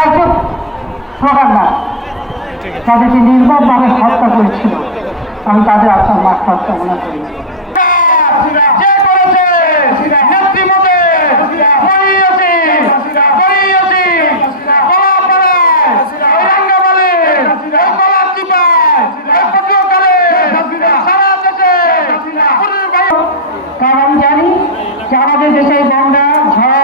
একজন স্লোগান না তাদেরকে নির্মমভাবে হত্যা করেছিল, আমি তাদের আত্মার মাঠ কামনা করি কারণ জানি যে আমাদের দেশে বন্যা ঝড়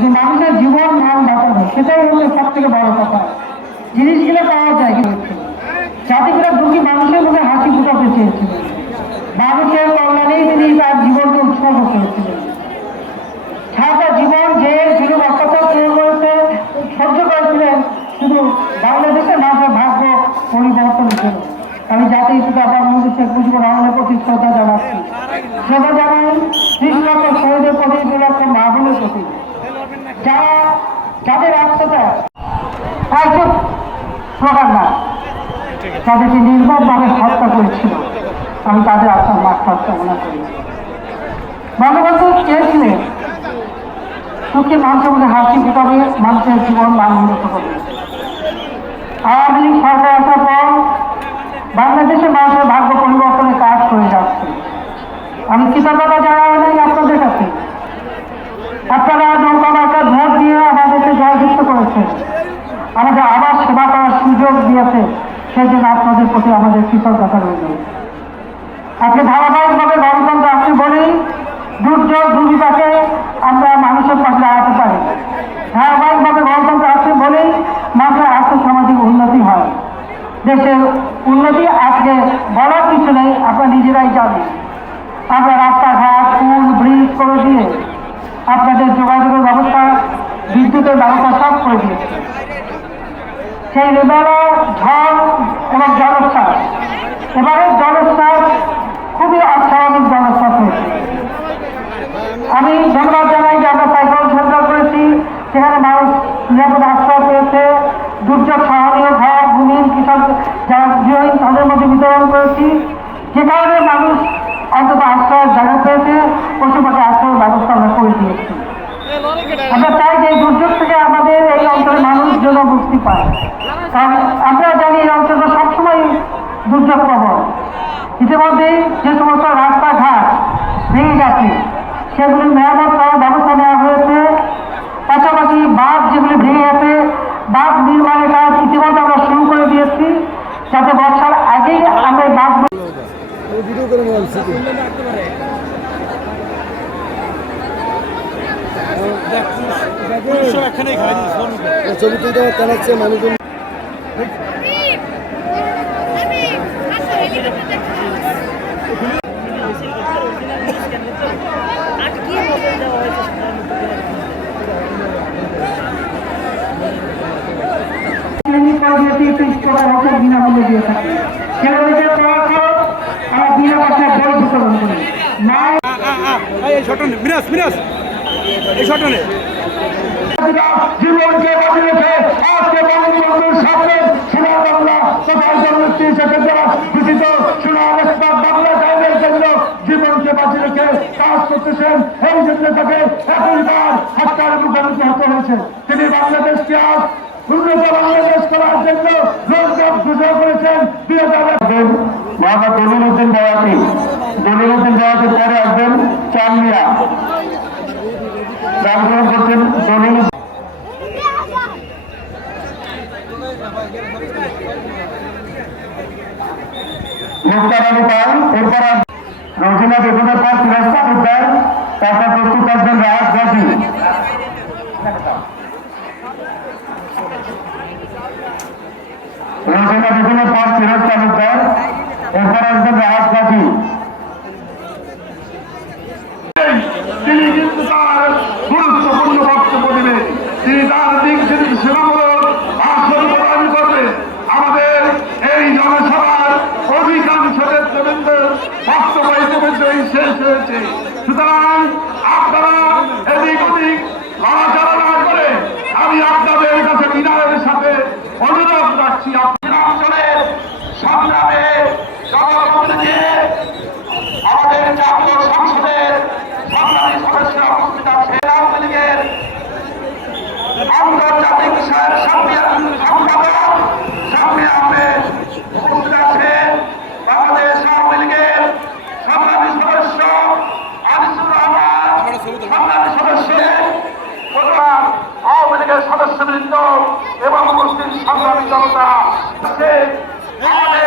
যে মানুষের জীবন মান বাঁচানো সেটাই হচ্ছে সব থেকে বড় কথা। জিনিসগুলো পাওয়া যায় কিন্তু। করে দুঃখী মানুষের মধ্যে হাসি ফুটাতে চেয়েছিলেন মানুষের কল্যাণেই তিনি তার জীবনকে উৎসর্গ করেছিলেন। সারাটা জীবন যে জুলুম অত্যাচার করেছে, সহ্য করেছিলেন, শুধু বাংলাদেশের মানুষের ভাগ্য পরিবর্তনের জন্য আমি জাতির পিতা বঙ্গবন্ধু শেখ মুজিবুর রহমানের প্রতি শ্রদ্ধা জানাচ্ছি। শ্রদ্ধা জানাই ত্রিশ শহীদের প্রতি তাদেরকে নির্মমভাবে হত্যা করেছিল। আমি তাদের আত্মার মাঠ কামনা করি। বঙ্গবন্ধু চেয়েছিলেন সুখী মানুষের মধ্যে হাসি ফুটাবে, মানুষের জীবন মান করবে আওয়ামী লীগ সরকার আসার পর বাংলাদেশের মানুষের ভাগ্য পরিবর্তনের কাজ করে যাচ্ছে। আমি কৃতজ্ঞতা জানাই আপনাদের কাছে। আপনারা নৌকা নৌকা ভোট দিয়ে আমাদেরকে জয়যুক্ত করেছেন। আমাদের আবার সেবা করার সুযোগ দিয়েছে সেই জন্য আপনাদের প্রতি আমাদের কৃতজ্ঞতা রইল। আজকে ধারাবাহিকভাবে গণতন্ত্র আসছে বলেই দুর্যোগ, দুর্বিপাকে আমরা মানুষের পাশে দাঁড়াতে পারি। ধারাবাহিকভাবে গণতন্ত্র আসছে বলেই মানুষের আর্থসামাজিক উন্নতি হয়। দেশের উন্নতি আজকে বলার কিছু নেই, আপনারা নিজেরাই জানেন। আমরা রাস্তাঘাট, পুল, ব্রিজ করে দিয়ে আপনাদের যোগাযোগের ব্যবস্থা, বিদ্যুতের ব্যবস্থা সব করে দিয়েছে। সেই লেবেলা ঝড় এবং জলোচ্ছ্বাস এবারে জলোচ্ছ্বাস খুবই অস্বাভাবিক জলোচ্ছ্বাস হয়েছে আমি ধন্যবাদ জানাই যে আমরা সাইকেল সরকার করেছি সেখানে মানুষ নিরাপদ আশ্রয় পেয়েছে, দুর্যোগ সহনীয় ঘর ভূমিহীন কৃষক, যারা গৃহহীন, তাদের মধ্যে বিতরণ করেছি। যে কারণে মানুষ অন্তত আশ্রয়ের জায়গা পেয়েছে পশু পাখি আশ্রয়ের ব্যবস্থা আমরা করে দিয়েছি। আমরা চাই যে দুর্যোগ থেকে আমাদের এই অঞ্চলের মানুষ যেন মুক্তি পায় কারণ আমরা জানি এই অঞ্চলটা সবসময় দুর্যোগ প্রবণ ইতিমধ্যেই যে সমস্ত রাস্তাঘাট ভেঙে গেছে সেগুলি মেরামত করার ব্যবস্থা নেওয়া হয়েছে। পাশাপাশি বাঁধ যেগুলি ভেঙে গেছে, বাঁধ নির্মাণের কাজ ইতিমধ্যে আমরা শুরু করে দিয়েছি। যাতে বর্ষার আগেই আমরা বাঁধ ভিডিও করে মোবাইল থেকে ছবি তুলতে টানাচ্ছে মানুষজন আটকিয়ে মোবাইল দেওয়া হয়েছে শ্রেণি পর্যায়ে পিস করা ওষুধ বিনামূল্যে দিয়ে থাকি সেগুলিকে পড়াশোনা আমরা বিনা পয়সায় বই বিতরণ করি মায়ের এই শটনে মিরাজ মিরাজ এই শটনে। জীবনকে বাঁচিয়ে রেখে আজকে বঙ্গবন্ধুর সামনে সোনার বাংলা তথা হিসেবে দেওয়া দূষিত সোনার ইস্পাত বাংলা টাইমের জন্য জীবনকে বাঁচিয়ে রেখে কাজ করতেছেন, এই জন্য তাকে মুখোমুখি হতে হয়েছে। তিনি বাংলাদেশকে আজ উন্নত বাংলাদেশ করার জন্য ঘোষণা করেছেন দলিল উদ্দিন দলিল উদ্দিন পরে চান্দিয়া নামগ্রহণ করছেন দলিল আলী পাল এরপর রোজিনা বেগুনের পর ফিরোজা উদ্যান তারপর প্রস্তুত আসবেন রাজ গাজী রোজিনা পর ফিরোজ তালুকদার এরপর আসবেন গাজী তিনি কিন্তু তার গুরুত্বপূর্ণ বক্তব্য দেবেন তিনি তার দিক সেবামূলক আসন প্রদান করবেন আমাদের এই জনসভার অধিকাংশ নেতৃবৃন্দ বক্তব্য ইতিমধ্যেই শেষ হয়েছে সুতরাং আপনারা এদিক ওদিক নড়াচড়া না করে আমি আপনাদের কাছে বিনয়ের সাথে অনুরোধ রাখছি আপনার অঞ্চলের সংগ্রামে জনগণ নিয়ে বাংলাদেশের সামনে সম্পাদক সামনে আহমেদ উপস্থিত আছেন বাংলাদেশ আওয়ামী লীগের সংগ্রামী সদস্য আনিসুর রহমান সংগ্রামী সদস্য প্রধান আওয়ামী লীগের সদস্যবৃন্দ এবং মুসলিম সংগ্রামী জনতা। আমাদের